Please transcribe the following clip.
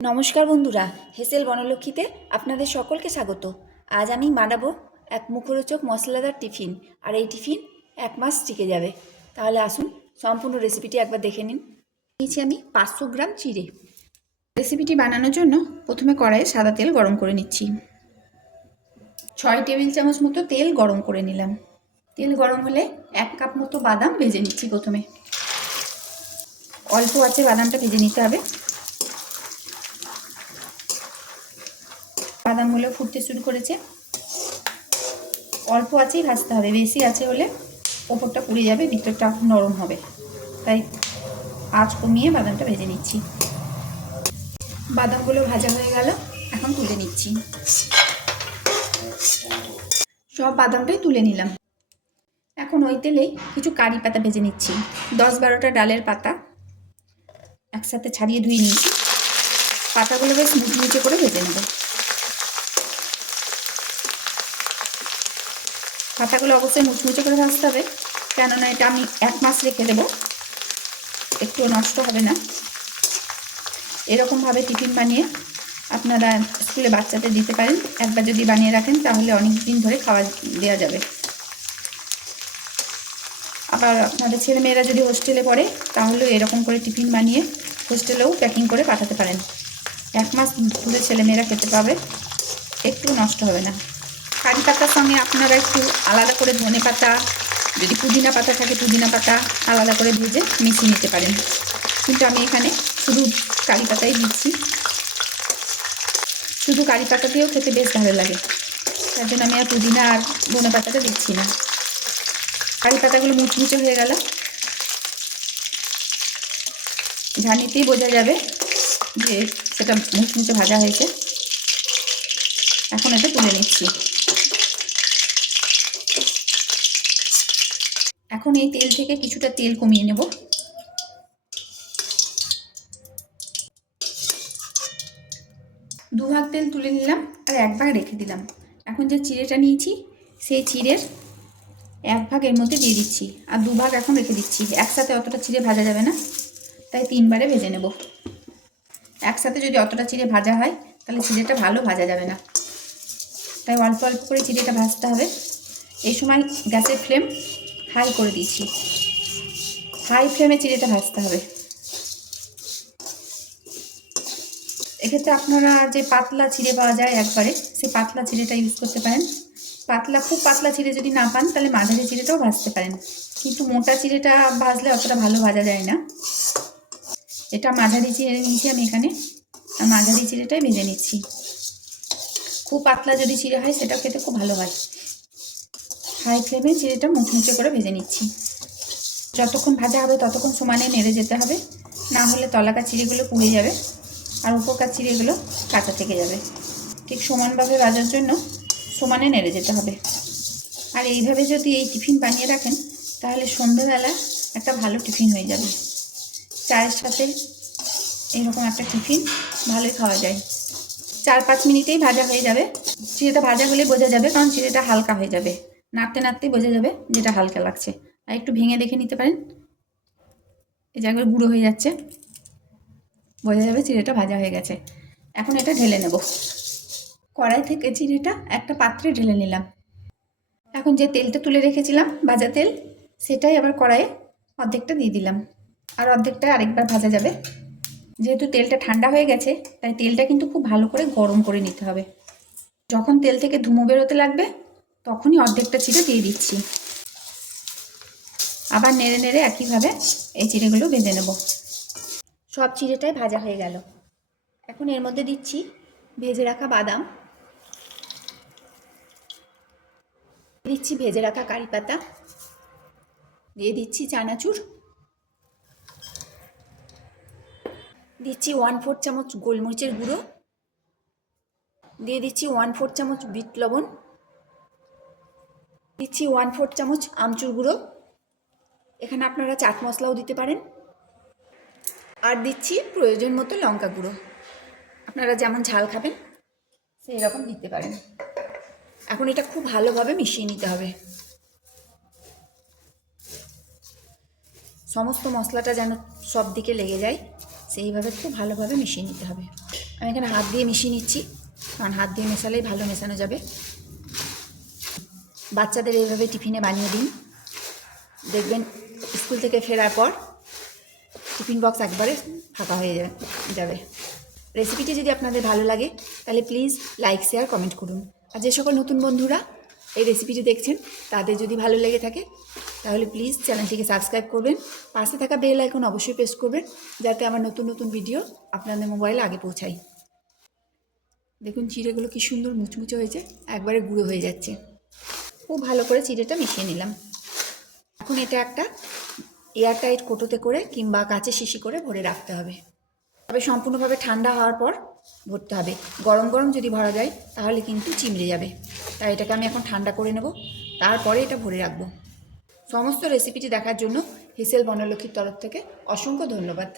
নমস্কার বন্ধুরা, হেসেল বনলক্ষ্মীতে আপনাদের সকলকে স্বাগত। আজ আমি বানাবো এক মুখরোচক মশলাদার টিফিন, আর এই টিফিন 1 মাস টিকে যাবে। তাহলে আসুন সম্পূর্ণ রেসিপিটি একবার দেখে নিন। নিয়েছি আমি 500 গ্রাম চিড়ে। রেসিপিটি বানানোর জন্য প্রথমে কড়াইয়ে সাদা তেল গরম করে নিচ্ছি। 6 টেবিল চামচ মতো তেল গরম করে নিলাম। তেল গরম হলে 1 কাপ মতো বাদাম ভেজে নিচ্ছি। প্রথমে অল্প আছে বাদামটা ভেজে নিতে হবে। বাদামগুলো ফুটতে শুরু করেছে। অল্প আছেই ভাজতে হবে, বেশি আছে হলে ওপরটা পুড়ে যাবে, ভিতরটা নরম হবে। তাই আঁচ কমিয়ে বাদামটা ভেজে নিচ্ছি। বাদামগুলো ভাজা হয়ে গেল, এখন তুলে নিচ্ছি। সব বাদামটাই তুলে নিলাম। এখন ওই তেলেই কিছু কারি পাতা ভেজে নিচ্ছি। 10-12টা ডালের পাতা একসাথে ছাড়িয়ে ধুয়ে নিচ্ছি। পাতাগুলো বেশ মুচমুচে করে ভেজে নেব। পাতাগুলো অবশ্যই মুচমুচে করে ভাজতে হবে, কেননা এটা আমি 1 মাস রেখে দেবো, একটু নষ্ট হবে না। এরকমভাবে টিফিন বানিয়ে আপনারা স্কুলে বাচ্চাদের দিতে পারেন। একবার যদি বানিয়ে রাখেন তাহলে অনেক দিন ধরে খাওয়া দেওয়া যাবে। আবার আপনাদের ছেলেমেয়েরা যদি হোস্টেলে পড়ে তাহলেও এরকম করে টিফিন বানিয়ে হোস্টেলেও প্যাকিং করে পাঠাতে পারেন। 1 মাস ধরে ছেলেমেয়েরা খেতে পাবে, একটু নষ্ট হবে না। কারি পাতার সঙ্গে আপনারা একটু আলাদা করে ধনে পাতা, যদি পুদিনা পাতা থাকে পুদিনা পাতা আলাদা করে ভেজে মিশিয়ে নিতে পারেন, কিন্তু আমি এখানে শুধু কারি পাতাই দিচ্ছি। শুধু কারি পাতা দিয়েও খেতে বেশ ভালো লাগে, তার জন্য আমি আর পুদিনা আর ধনে পাতাটা দিচ্ছি না। কারি পাতাগুলো মুচমুচে হয়ে গেল, ঝানিতেই বোঝা যাবে যে সেটা মুচমুচে ভাজা হয়েছে। এখন এটা তুলে নিচ্ছি। এখন এই তেল থেকে কিছুটা তেল কমিয়ে নেব। দুভাগ তেল তুলে নিলাম আর 1 ভাগ রেখে দিলাম। এখন যে চিড়েটা নিয়েছি সেই চিড়ের 1 ভাগ এর মধ্যে দিয়ে দিচ্ছি, আর 2 ভাগ এখন রেখে দিচ্ছি। একসাথে অতটা চিড়ে ভাজা যাবে না, তাই 3 বারে ভেজে নেব। একসাথে যদি অতটা চিড়ে ভাজা হয় তাহলে চিড়েটা ভালো ভাজা যাবে না, তাই অল্প অল্প করে চিড়েটা ভাজতে হবে। এই সময় গ্যাসের ফ্লেম হাই করে দিচ্ছি। হাই ফ্লেমে চিড়েটা ভাজতে হবে। এক্ষেত্রে আপনারা যে পাতলা চিড়ে পাওয়া যায় একবারে, সেই পাতলা চিড়েটা ইউজ করতে পারেন। খুব পাতলা চিড়ে যদি না পান তাহলে মাঝারি চিড়েটাও ভাজতে পারেন, কিন্তু মোটা চিড়েটা ভাজলে অতটা ভালো ভাজা যায় না। এটা মাঝারি চিড়ে নিয়েছি আমি এখানে, আর মাঝারি চিড়েটাই ভেজে নিচ্ছি। খুব পাতলা যদি চিড়ে হয় সেটা খেতে খুব ভালো হয়। হাই ফ্লেমে চিড়েটা মুচমুচে করে ভেজে নিচ্ছি। যতক্ষণ ভাজা হবে ততক্ষণ সমানে নেড়ে যেতে হবে, না হলে তলাকার চিড়েগুলো পুড়ে যাবে আর উপরকার চিড়েগুলো কাঁচা থেকে যাবে। ঠিক সমানভাবে ভাজার জন্য সমানে নেড়ে যেতে হবে। আর এইভাবে যদি এই টিফিন বানিয়ে রাখেন তাহলে সন্ধ্যেবেলা একটা ভালো টিফিন হয়ে যাবে। চায়ের সাথে এরকম একটা টিফিন ভালোই খাওয়া যায়। 4-5 মিনিটেই ভাজা হয়ে যাবে। চিড়েটা ভাজা হলে বোঝা যাবে, কারণ চিড়েটা হালকা হয়ে যাবে, নাড়তে নাড়তেই বোঝা যাবে যেটা হালকা লাগছে। আর একটু ভেঙে দেখে নিতে পারেন, এই জায়গায় গুঁড়ো হয়ে যাচ্ছে, বোঝা যাবে চিড়েটা ভাজা হয়ে গেছে। এখন এটা ঢেলে নেব। কড়াই থেকে চিড়েটা একটা পাত্রে ঢেলে নিলাম। এখন যে তেলটা তুলে রেখেছিলাম ভাজা তেল, সেটাই আবার কড়াইয়ে অর্ধেকটা দিয়ে দিলাম, আর অর্ধেকটা আরেকবার ভাজা যাবে। যেহেতু তেলটা ঠান্ডা হয়ে গেছে তাই তেলটা কিন্তু খুব ভালো করে গরম করে নিতে হবে। যখন তেল থেকে ধুমো বেরোতে লাগবে তখনই অর্ধেকটা চিড়ে দিয়ে দিচ্ছি। আবার নেড়ে নেড়ে একইভাবে এই চিড়েগুলো ভেজে নেব। সব চিড়েটাই ভাজা হয়ে গেল। এখন এর মধ্যে দিচ্ছি ভেজে রাখা বাদাম, দিচ্ছি ভেজে রাখা কারি পাতা, দিয়ে দিচ্ছি চানাচুর, দিচ্ছি 1/4 চামচ গোলমরিচের গুঁড়ো, দিয়ে দিচ্ছি 1/4 চামচ বিট লবণ, দিচ্ছি 1/4 চামচ আমচুর গুঁড়ো, এখানে আপনারা চাট মশলাও দিতে পারেন, আর দিচ্ছি প্রয়োজন মতো লঙ্কা গুঁড়ো। আপনারা যেমন ঝাল খাবেন সেই রকম দিতে পারেন। এখন এটা খুব ভালোভাবে মিশিয়ে নিতে হবে। সমস্ত মশলাটা যেন সব দিকে লেগে যায় সেইভাবে খুব ভালোভাবে মিশিয়ে নিতে হবে। এখানে হাত দিয়ে মিশিয়ে নিচ্ছি, কারণ হাত দিয়ে মেশালেই ভালো মেশানো যাবে। বাচ্চাদের এইভাবে টিফিনে বানিয়ে দিন, দেখবেন স্কুল থেকে ফেরার পর টিফিন বক্স একবারে ফাঁকা হয়ে যাবে। রেসিপিটি যদি আপনাদের ভালো লাগে তাহলে প্লিজ লাইক, শেয়ার, কমেন্ট করুন। আর যে সকল নতুন বন্ধুরা এই রেসিপিটি দেখছেন তাদের যদি ভালো লেগে থাকে তাহলে প্লিজ চ্যানেলটিকে সাবস্ক্রাইব করবেন, পাশে থাকা বেল আইকন অবশ্যই প্রেস করবেন, যাতে আমার নতুন নতুন ভিডিও আপনাদের মোবাইলে আগে পৌঁছায়। দেখুন চিড়েগুলো কি সুন্দর মুচমুচে হয়েছে, একবারে গুঁড়ো হয়ে যাচ্ছে। খুব ভালো করে চিড়েটা মিশিয়ে নিলাম। এখন এটা একটা এয়ারটাইট কোটোতে করে কিংবা কাঁচের শিশি করে ভরে রাখতে হবে। তবে সম্পূর্ণভাবে ঠান্ডা হওয়ার পর ভরতে হবে। গরম গরম যদি ভরা যায় তাহলে কিন্তু চিমড়ে যাবে। তাই এটাকে আমি এখন ঠান্ডা করে নেব, তারপরে এটা ভরে রাখবো। সমস্ত রেসিপিটি দেখার জন্য হেসেল বনলক্ষ্মীর তরফ থেকে অসংখ্য ধন্যবাদ।